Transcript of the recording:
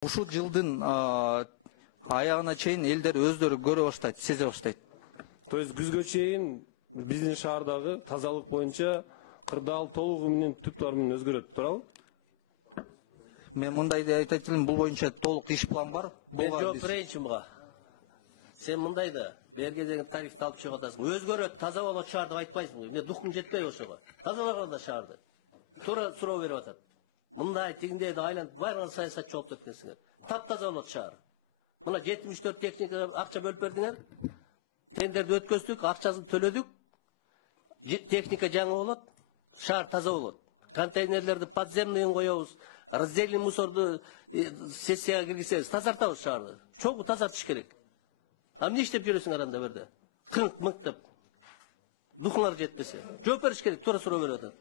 Ушул жылдын аягына чейин элдер өздөрү көрө баштайт, сезе баштайт. То есть күзгө чейин биздин шаардагы тазалык боюнча кырдаал толугу менен түп тару менен өзгөрөт, туурабы? Мен мындайды айтат элем, бул боюнча толук иш план бар. Мен жооп берейинчи буга. Сен мындайды, берге деген тарифти алып чыгып атасың. Өзгөрөт, таза болот шаар деп айтпайсың. Эмне духуң жетпей ошого. Тазалаганда шаарды. Туура суроо берип атат. Мындай тигиндей айланып баарына саясат жооп кеткенсиңер. Таптаза болот шаар. Мына 74 техника акча бөлүп бердиңер. Тендерди өткөздүк, акчасын төлөдүк. Техника жаңы болот, шаар таза болот. Контейнерлерди подземныйын коебуз, раздельный мусорду сессияга киргизебиз, тазартабыз шаарды. Чогуу тазартыш керек. А эмне иштеп жүрөсүңөр анда берде? Кыңк-мыңк деп. Духуңар жетпесе. Жооп бериш керек, туура суроо берип атат.